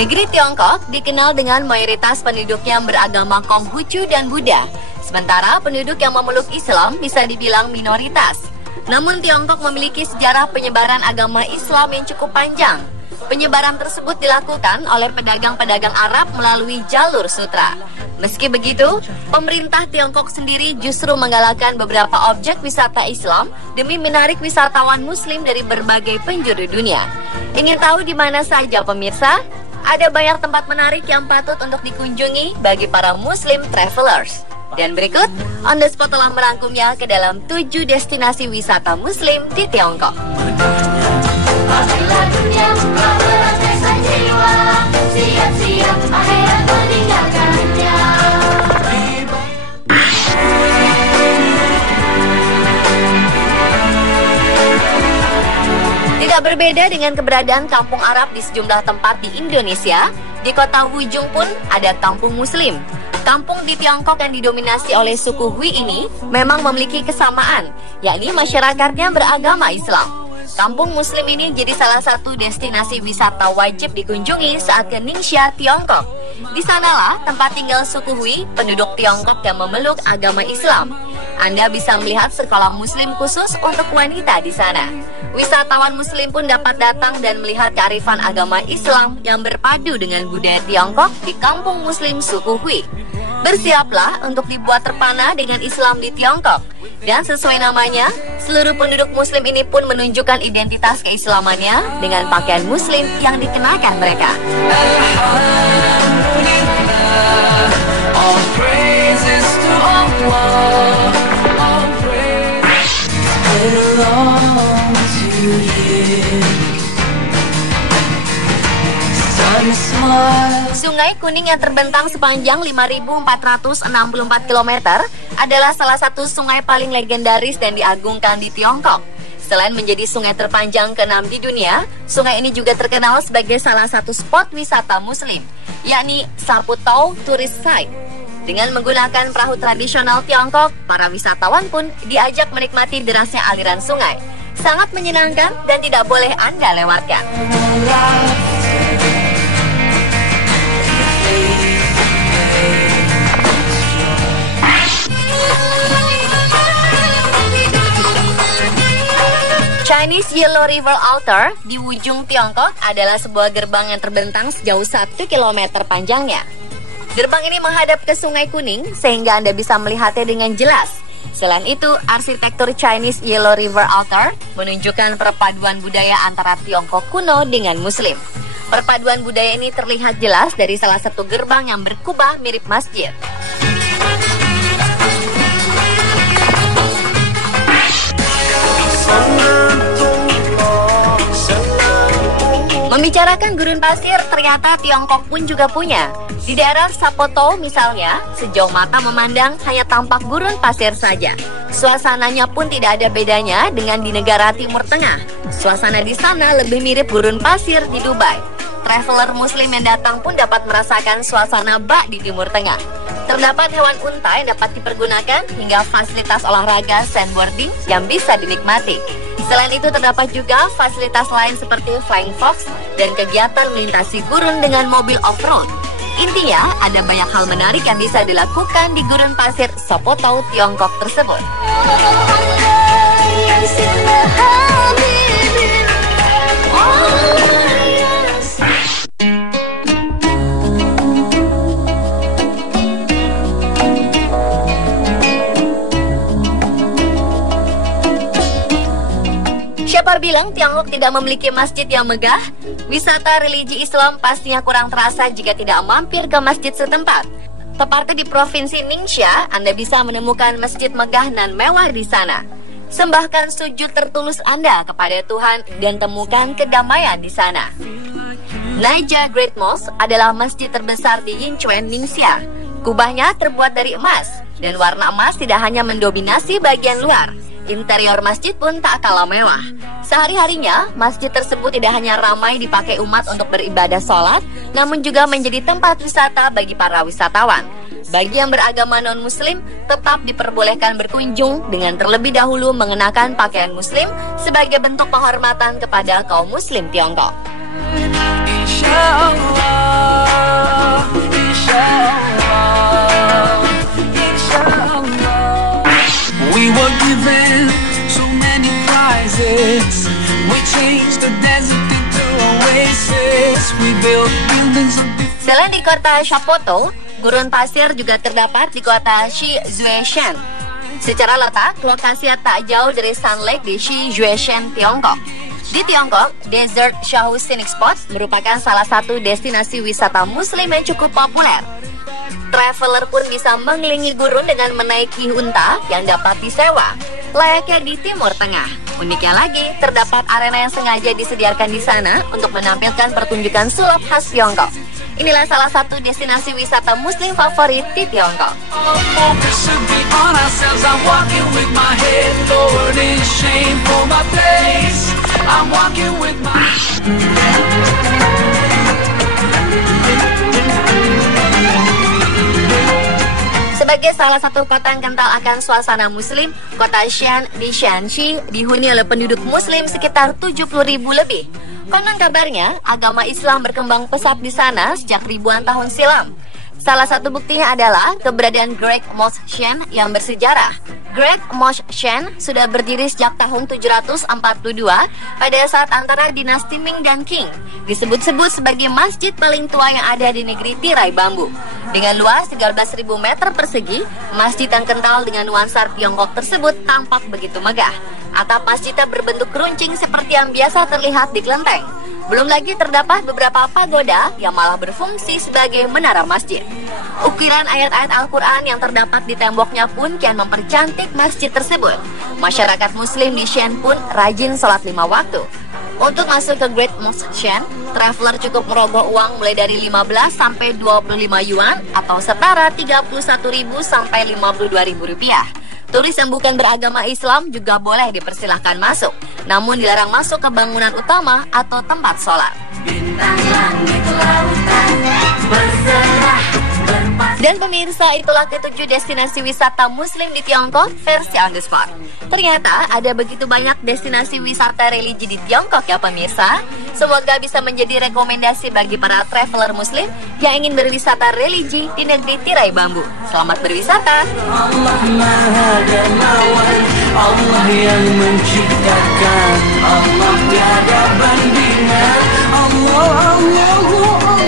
Negeri Tiongkok dikenal dengan mayoritas penduduknya beragama Konghucu dan Buddha. Sementara penduduk yang memeluk Islam bisa dibilang minoritas. Namun Tiongkok memiliki sejarah penyebaran agama Islam yang cukup panjang. Penyebaran tersebut dilakukan oleh pedagang-pedagang Arab melalui jalur sutra. Meski begitu, pemerintah Tiongkok sendiri justru menggalakkan beberapa objek wisata Islam demi menarik wisatawan Muslim dari berbagai penjuru dunia. Ingin tahu di mana saja pemirsa? Ada banyak tempat menarik yang patut untuk dikunjungi bagi para Muslim travelers. Dan berikut, On The Spot telah merangkumnya ke dalam 7 destinasi wisata Muslim di Tiongkok. Tidak berbeda dengan keberadaan kampung Arab di sejumlah tempat di Indonesia, di kota Hujung pun ada kampung Muslim. Kampung di Tiongkok yang didominasi oleh suku Hui ini memang memiliki kesamaan, yakni masyarakatnya beragama Islam. Kampung Muslim ini jadi salah satu destinasi wisata wajib dikunjungi saat ke Ningxia, Tiongkok. Di sanalah tempat tinggal suku Hui, penduduk Tiongkok yang memeluk agama Islam. Anda bisa melihat sekolah Muslim khusus untuk wanita di sana. Wisatawan Muslim pun dapat datang dan melihat kearifan agama Islam yang berpadu dengan budaya Tiongkok di kampung Muslim suku Hui. Bersiaplah untuk dibuat terpana dengan Islam di Tiongkok. Dan sesuai namanya, seluruh penduduk Muslim ini pun menunjukkan identitas keislamannya dengan pakaian Muslim yang dikenakan mereka. Sungai Kuning yang terbentang sepanjang 5.464 km adalah salah satu sungai paling legendaris dan diagungkan di Tiongkok. Selain menjadi sungai terpanjang ke-6 di dunia, sungai ini juga terkenal sebagai salah satu spot wisata Muslim, yakni Saputau Tourist Site. Dengan menggunakan perahu tradisional Tiongkok, para wisatawan pun diajak menikmati derasnya aliran sungai. Sangat menyenangkan dan tidak boleh Anda lewatkan. Chinese Yellow River Altar di Wujung, Tiongkok adalah sebuah gerbang yang terbentang sejauh 1 km panjangnya. Gerbang ini menghadap ke Sungai Kuning sehingga Anda bisa melihatnya dengan jelas. Selain itu, arsitektur Chinese Yellow River Altar menunjukkan perpaduan budaya antara Tiongkok kuno dengan Muslim. Perpaduan budaya ini terlihat jelas dari salah satu gerbang yang berkubah mirip masjid. Membicarakan gurun pasir, ternyata Tiongkok pun juga punya. Di daerah Saputau misalnya, sejauh mata memandang hanya tampak gurun pasir saja. Suasananya pun tidak ada bedanya dengan di negara Timur Tengah. Suasana di sana lebih mirip gurun pasir di Dubai. Traveler Muslim yang datang pun dapat merasakan suasana bak di Timur Tengah. Terdapat hewan unta yang dapat dipergunakan hingga fasilitas olahraga sandboarding yang bisa dinikmati. Selain itu terdapat juga fasilitas lain seperti flying fox dan kegiatan melintasi gurun dengan mobil off-road. Intinya, ada banyak hal menarik yang bisa dilakukan di gurun pasir Saputau, Tiongkok tersebut. Siapa bilang Tiongkok tidak memiliki masjid yang megah? Wisata religi Islam pastinya kurang terasa jika tidak mampir ke masjid setempat. Tepatnya di Provinsi Ningxia, Anda bisa menemukan masjid megah dan mewah di sana. Sembahkan sujud tertulus Anda kepada Tuhan dan temukan kedamaian di sana. Naija Great Mosque adalah masjid terbesar di Yinchuan, Ningxia. Kubahnya terbuat dari emas, dan warna emas tidak hanya mendominasi bagian luar. Interior masjid pun tak kalah mewah. Sehari-harinya, masjid tersebut tidak hanya ramai dipakai umat untuk beribadah sholat, namun juga menjadi tempat wisata bagi para wisatawan. Bagi yang beragama non-muslim, tetap diperbolehkan berkunjung dengan terlebih dahulu mengenakan pakaian muslim sebagai bentuk penghormatan kepada kaum muslim Tiongkok. Inshallah, inshallah, inshallah. We were given so many prizes. We changed the desert into oasis. We built buildings of Selain di kota Shapoto, gurun pasir juga terdapat di kota Shizueshan. Secara letak, lokasinya tak jauh dari Sun Lake di Shizueshan, Tiongkok. Di Tiongkok, Desert Shahu Scenic Spot merupakan salah satu destinasi wisata muslim yang cukup populer. Traveler pun bisa mengelilingi gurun dengan menaiki unta yang dapat disewa, layaknya di Timur Tengah. Uniknya lagi, terdapat arena yang sengaja disediakan di sana untuk menampilkan pertunjukan sulap khas Tiongkok. Inilah salah satu destinasi wisata muslim favorit di Tiongkok. Sebagai salah satu kota yang kental akan suasana muslim, kota Xi'an di Shaanxi dihuni oleh penduduk muslim sekitar 70.000 lebih. Konon kabarnya, agama Islam berkembang pesat di sana sejak ribuan tahun silam. Salah satu buktinya adalah keberadaan Great Mosque Xi'an yang bersejarah. Great Mosque Xi'an sudah berdiri sejak tahun 742 pada saat antara dinasti Ming dan Qing. Disebut-sebut sebagai masjid paling tua yang ada di negeri tirai bambu. Dengan luas 13.000 meter persegi, masjid yang kental dengan nuansa Tiongkok tersebut tampak begitu megah. Atap masjidnya berbentuk runcing seperti yang biasa terlihat di kelenteng. Belum lagi terdapat beberapa pagoda yang malah berfungsi sebagai menara masjid. Ukiran ayat-ayat Al-Quran yang terdapat di temboknya pun kian mempercantik masjid tersebut. Masyarakat muslim di Xi'an pun rajin sholat 5 waktu. Untuk masuk ke Great Mosque Xi'an, traveler cukup merogoh uang mulai dari 15 sampai 25 yuan atau setara 31.000 sampai 52.000 rupiah. Turis yang bukan beragama Islam juga boleh dipersilahkan masuk, namun dilarang masuk ke bangunan utama atau tempat sholat. Dan pemirsa, itulah ketujuh destinasi wisata muslim di Tiongkok versi on the spot. Ternyata ada begitu banyak destinasi wisata religi di Tiongkok ya pemirsa. Semoga bisa menjadi rekomendasi bagi para traveler muslim yang ingin berwisata religi di negeri tirai bambu. Selamat berwisata. Allah Maha Dermawan, Allah yang menciptakan, Allah tiada bandingan, Allah, Allah, Allah.